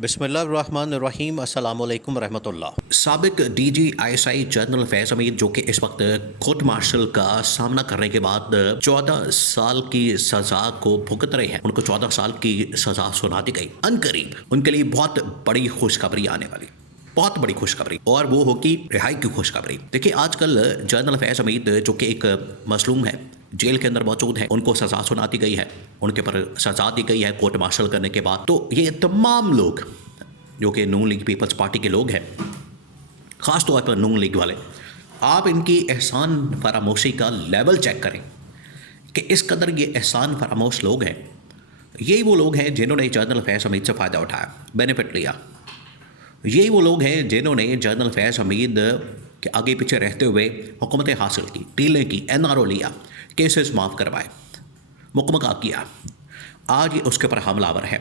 बिस्मिल्लाहिर्रहमानिर्रहीम अस्सलामुअलैकुम रहमतुल्लाह। साबिक DGISI जनरल फैज़ हमीद जो कि इस वक्त कोर्ट मार्शल का सामना करने के बाद 14 साल की सज़ा को भुगत रहे हैं, उनको 14 साल की सज़ा सुना दी गई। अनकरीब उनके लिए बहुत बड़ी खुशखबरी आने वाली, बहुत बड़ी खुशखबरी, और वो होगी रिहाई की खुशखबरी। देखिए, आजकल जनरल फैज़ हमीद जो कि एक मसलूम है, जेल के अंदर मौजूद है, उनको सज़ा सुना दी गई है, उनके पर सज़ा दी गई है कोर्ट मार्शल करने के बाद। तो ये तमाम लोग जो कि नून लीग पीपल्स पार्टी के लोग हैं, ख़ास तौर पर नून लीग वाले, आप इनकी एहसान फरामोशी का लेवल चेक करें कि इस कदर ये एहसान फरामोश लोग हैं। यही वो लोग हैं जिन्होंने जनरल फैज़ हमीद से फ़ायदा उठाया, बेनिफिट लिया। यही वो लोग हैं जिन्होंने जनरल फैज़ हमीद के आगे पीछे रहते हुए हुकूमतें हासिल की, डीलें की, NRO लिया, केसेस माफ़ करवाए, मुकम्मल किया। आज ये उसके ऊपर हमलावर है।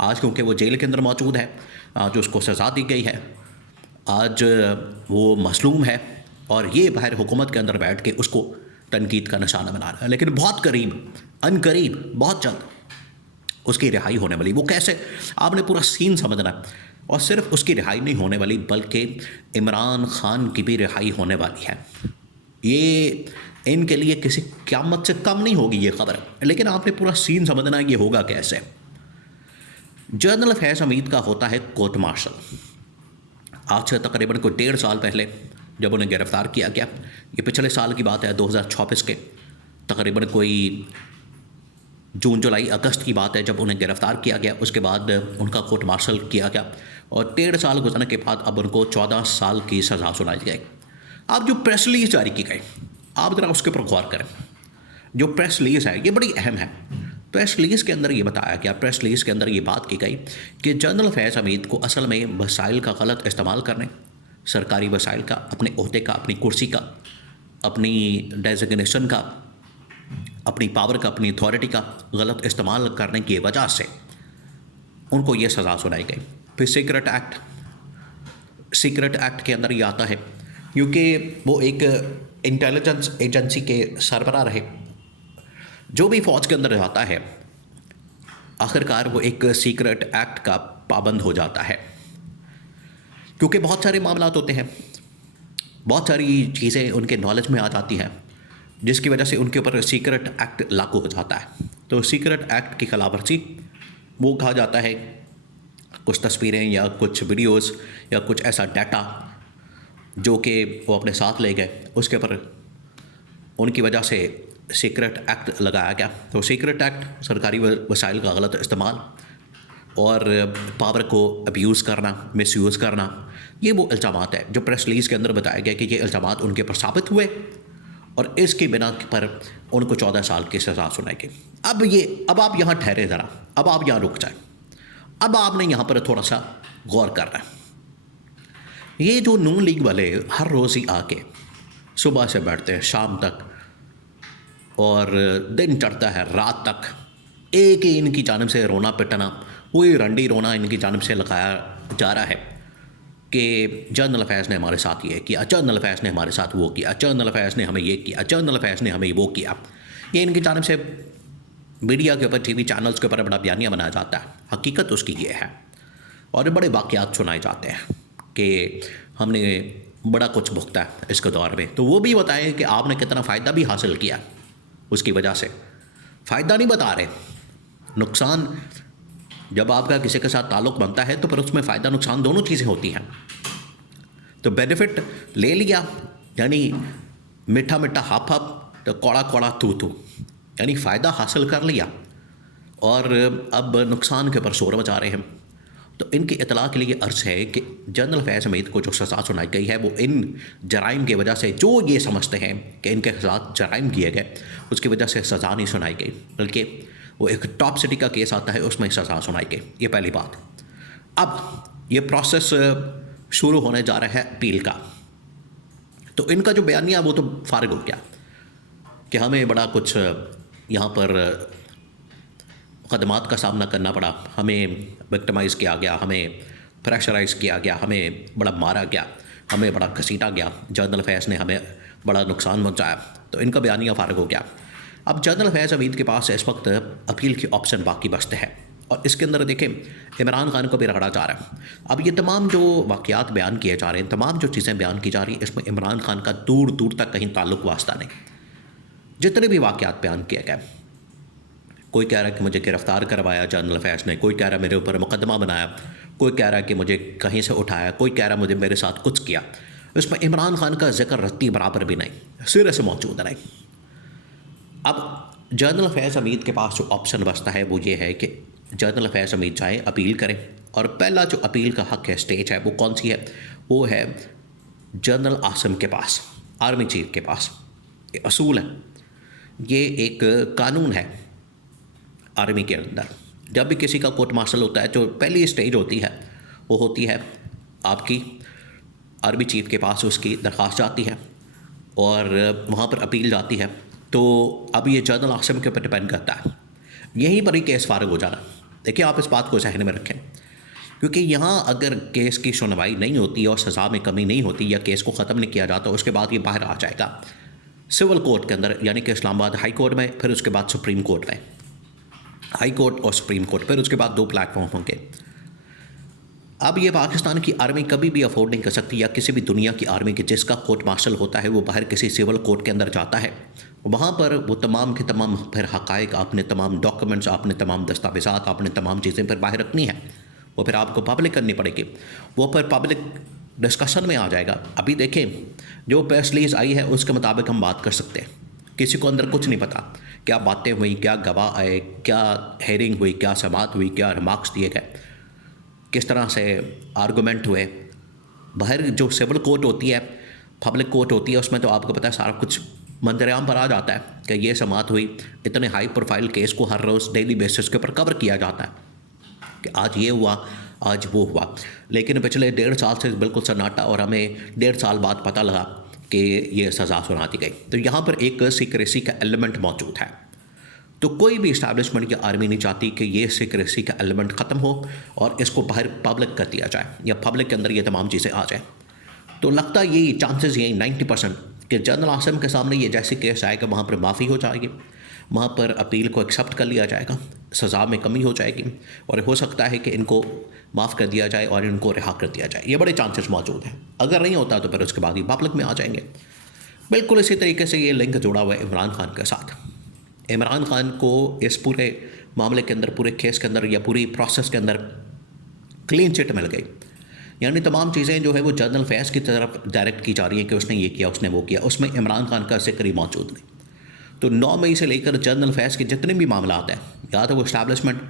आज क्योंकि वो जेल के अंदर मौजूद है, आज उसको सज़ा दी गई है, आज वो मसलूम है, और ये बाहर हुकूमत के अंदर बैठ के उसको तनकीद का निशाना बना रहा है। लेकिन बहुत करीब, अनकरीब, बहुत जल्द उसकी रिहाई होने वाली। वो कैसे, आपने पूरा सीन समझना है। और सिर्फ उसकी रिहाई नहीं होने वाली, बल्कि इमरान खान की भी रिहाई होने वाली है। ये इनके लिए किसी क़यामत से कम नहीं होगी ये खबर। लेकिन आपने पूरा सीन समझना है, ये होगा कैसे। जनरल फैज़ हमीद का होता है कोर्ट मार्शल। आज से तकरीबन कोई 1.5 साल पहले जब उन्हें गिरफ़्तार किया गया, ये पिछले साल की बात है, 2024 के तकरीबन कोई जून, जुलाई, अगस्त की बात है जब उन्हें गिरफ़्तार किया गया। उसके बाद उनका कोर्ट मार्शल किया गया और 1.5 साल गुजरने के बाद अब उनको 14 साल की सज़ा सुनाई गई। अब जो प्रेस रिलीज़ जारी की गई, आप ज़रा उसके ऊपर गौर करें। जो प्रेस रिलीज़ है ये बड़ी अहम है। प्रेस रिलीज़ के अंदर ये बताया गया, प्रेस रिलीज़ के अंदर ये बात की गई कि जनरल फैज़ हमीद को असल में वसाइल का गलत इस्तेमाल करने, सरकारी वसाइल का, अपने ओहदे का, अपनी कुर्सी का, अपनी डेजिग्नेशन का, अपनी पावर का, अपनी अथॉरिटी का गलत इस्तेमाल करने की वजह से उनको ये सज़ा सुनाई गई। फिर सीक्रेट एक्ट के अंदर ये आता है, क्योंकि वो एक इंटेलिजेंस एजेंसी के सरबराह रहे। जो भी फ़ौज के अंदर जाता है, आखिरकार वो एक सीक्रेट एक्ट का पाबंद हो जाता है, क्योंकि बहुत सारे मामलात होते हैं, बहुत सारी चीज़ें उनके नॉलेज में आ जाती हैं, जिसकी वजह से उनके ऊपर सीक्रेट एक्ट लागू हो जाता है। तो सीक्रेट एक्ट की खिलाफवर्जी, वो कहा जाता है कुछ तस्वीरें या कुछ वीडियोस या कुछ ऐसा डाटा जो कि वो अपने साथ ले गए, उसके ऊपर उनकी वजह से सीक्रेट एक्ट लगाया गया। तो सीक्रेट एक्ट सरकारी वसाइल का गलत इस्तेमाल और पावर को अब्यूज़ करना, मिसयूज़ करना, ये वो इल्ज़ामात है जो प्रेस रिलीज़ के अंदर बताया गया कि ये इल्ज़ामात उनके ऊपर साबित हुए और इसकी बिना पर उनको 14 साल की सज़ा सुनाई गई। अब आप यहाँ ठहरे ज़रा, अब आप यहाँ रुक जाएं। अब आपने यहाँ पर थोड़ा सा गौर करना है। ये जो नून लीग वाले हर रोज़ ही आके सुबह से बैठते हैं शाम तक, और दिन चढ़ता है रात तक, एक ही इनकी जानिब से रोना पिटना, वही रंडी रोना इनकी जानिब से लगाया जा रहा है कि जनरल फैज़ ने हमारे साथ ये किया, जनरल फैज़ ने हमारे साथ वो किया, जनरल फैज़ ने हमें ये किया, जनरल फैज़ ने हमें वो किया। ये इनकी जानिब से मीडिया के ऊपर, TV चैनल्स के ऊपर बड़ा बयानिया बनाया जाता है। हकीकत उसकी ये है, और बड़े वाक़यात सुनाए जाते हैं कि हमने बड़ा कुछ भुगता है इसके दौर में। तो वो भी बताएं कि आपने कितना फ़ायदा भी हासिल किया उसकी वजह से। फ़ायदा नहीं बता रहे, नुकसान। जब आपका किसी के साथ ताल्लुक़ बनता है तो फिर उसमें फ़ायदा नुकसान दोनों चीज़ें होती हैं। तो बेनिफिट ले लिया, यानी मीठा मीठा हप हप, तो कौड़ा कौड़ा थू थू, यानी फ़ायदा हासिल कर लिया, और अब नुकसान के ऊपर शोर मचा रहे हैं। तो इनकी इतला के लिए अर्ज़ है कि जनरल फैज़ हमीद को जो सज़ा सुनाई गई है, वो इन जराइम की वजह से, जो ये समझते हैं कि इनके साथ जराइम किए गए, उसकी वजह से सज़ा नहीं सुनाई गई, बल्कि वो एक टॉप सिटी का केस आता है, उसमें सज़ा सुनाई गई। ये पहली बात। अब ये प्रोसेस शुरू होने जा रहा है अपील का। तो इनका जो बयानिया वो तो फारिग हो गया कि हमें बड़ा कुछ यहाँ पर मुकदमात का सामना करना पड़ा, हमें विक्टिमाइज़ किया गया, हमें प्रेशराइज़ किया गया, हमें बड़ा मारा गया, हमें बड़ा घसीटा गया, जनरल फैज़ ने हमें बड़ा नुकसान पहुँचाया। तो इनका बयानिया फारिग हो गया। अब जनरल फैज़ हमीद के पास इस वक्त अपील की ऑप्शन बाकी बचते हैं। और इसके अंदर देखें इमरान खान को भी रगड़ा जा रहा है। अब ये तमाम जो वाक़यात बयान किए जा रहे हैं, तमाम जो चीज़ें बयान की जा रही हैं, इसमें इमरान खान का दूर दूर तक कहीं ताल्लुक वास्ता नहीं। जितने भी वाक़यात बयान किए गए, कोई कह रहा है कि मुझे गिरफ़्तार करवाया जनरल फैज़ ने, कोई कह रहा है मेरे ऊपर मुकदमा बनाया, कोई कह रहा है कि मुझे कहीं से उठाया, कोई कह रहा है मुझे मेरे साथ कुछ किया। इसमें इमरान खान का जिक्र रत्ती बराबर भी नहीं, सिरे से मौजूद नहीं। अब जनरल फैज़ हमीद के पास जो ऑप्शन बचता है वो ये है कि जनरल फैज़ हमीद जाएँ, अपील करें, और पहला जो अपील का हक़ है, स्टेज है, वो कौन सी है? वो है जनरल आसिम के पास, आर्मी चीफ के पास। ये असूल है, ये एक कानून है आर्मी के अंदर। जब भी किसी का कोर्ट मार्शल होता है, जो पहली स्टेज होती है वो होती है आपकी आर्मी चीफ के पास, उसकी दरख्वास्त जाती है और वहाँ पर अपील जाती है। तो अब ये जनरल आसिम के ऊपर डिपेंड करता है, यहीं पर ही केस फारग हो जाना। देखिए, आप इस बात को जहन में रखें, क्योंकि यहाँ अगर केस की सुनवाई नहीं होती और सज़ा में कमी नहीं होती या केस को ख़त्म नहीं किया जाता, उसके बाद ये बाहर आ जाएगा सिविल कोर्ट के अंदर, यानी कि इस्लामाबाद हाई कोर्ट में, फिर उसके बाद सुप्रीम कोर्ट में। हाई कोर्ट और सुप्रीम कोर्ट, फिर उसके बाद 2 प्लेटफॉर्म होंगे। अब ये पाकिस्तान की आर्मी कभी भी अफोर्ड नहीं कर सकती, या किसी भी दुनिया की आर्मी के जिसका कोर्ट मार्शल होता है वो बाहर किसी सिविल कोर्ट के अंदर जाता है, वहाँ पर वो तमाम के तमाम फिर हक़ाइक़, आपने तमाम डॉक्यूमेंट्स, आपने तमाम दस्तावेज़ात, आपने तमाम चीज़ें फिर बाहर रखनी है, वो फिर आपको पब्लिक करनी पड़ेगी, वो फिर पब्लिक डिस्कशन में आ जाएगा। अभी देखें, जो प्रेस रिलीज़ आई है उसके मुताबिक हम बात कर सकते हैं, किसी को अंदर कुछ नहीं पता क्या बातें हुई, क्या गवाह आए, क्या हेयरिंग हुई, क्या समाअत हुई, क्या रिमार्क्स दिए गए, किस तरह से आर्गूमेंट हुए। बाहर जो सिविल कोर्ट होती है, पब्लिक कोर्ट होती है, उसमें तो आपको पता है सारा कुछ मंजरेआम पर आ जाता है कि ये समाअत हुई। इतने हाई प्रोफाइल केस को हर रोज़ डेली बेसिस के ऊपर कवर किया जाता है कि आज ये हुआ, आज वो हुआ। लेकिन पिछले 1.5 साल से बिल्कुल सन्नाटा, और हमें 1.5 साल बाद पता लगा कि ये सज़ा सुना दी गई। तो यहाँ पर एक सीक्रेसी का एलिमेंट मौजूद है। तो कोई भी इस्टेब्लिशमेंट या आर्मी नहीं चाहती कि ये सीक्रेसी का एलिमेंट ख़त्म हो और इसको बाहर पब्लिक कर दिया जाए, या पब्लिक के अंदर ये तमाम चीज़ें आ जाए। तो लगता यही चांसेस यही 90% कि जनरल आसिम के सामने ये जैसे केस आएगा, वहाँ पर माफ़ी हो जाएगी, वहाँ पर अपील को एक्सेप्ट कर लिया जाएगा, सज़ा में कमी हो जाएगी, और हो सकता है कि इनको माफ़ कर दिया जाए और इनको रिहा कर दिया जाए। ये बड़े चांसेस मौजूद हैं। अगर नहीं होता तो फिर उसके बाद ही पब्लिक में आ जाएंगे। बिल्कुल इसी तरीके से ये लिंक जुड़ा हुआ है इमरान खान के साथ। इमरान खान को इस पूरे मामले के अंदर, पूरे केस के अंदर या पूरी प्रोसेस के अंदर क्लीन चिट मिल गई, यानी तमाम चीज़ें जो है वो जनरल फैज़ की तरफ डायरेक्ट की जा रही हैं कि उसने ये किया, उसने वो किया, उसमें इमरान खान का जिक्र ही मौजूद नहीं। तो 9 मई से लेकर जनरल फैज़ के जितने भी मामला आते हैं, या तो वो इस्टेब्लिशमेंट,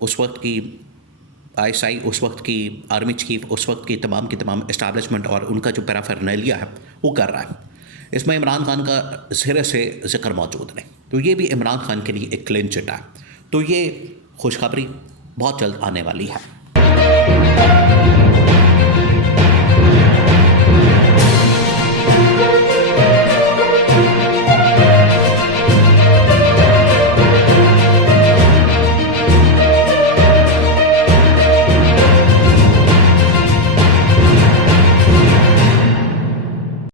उस वक्त की ISI, उस वक्त की आर्मी चीफ, उस वक्त की तमाम इस्टेब्लिशमेंट और उनका जो पैराफर्नैलिया है वो कर रहा है, इसमें इमरान खान का सिरे से जिक्र मौजूद नहीं। तो ये भी इमरान खान के लिए एक क्लीन चिट है। तो ये खुशखबरी बहुत जल्द आने वाली है।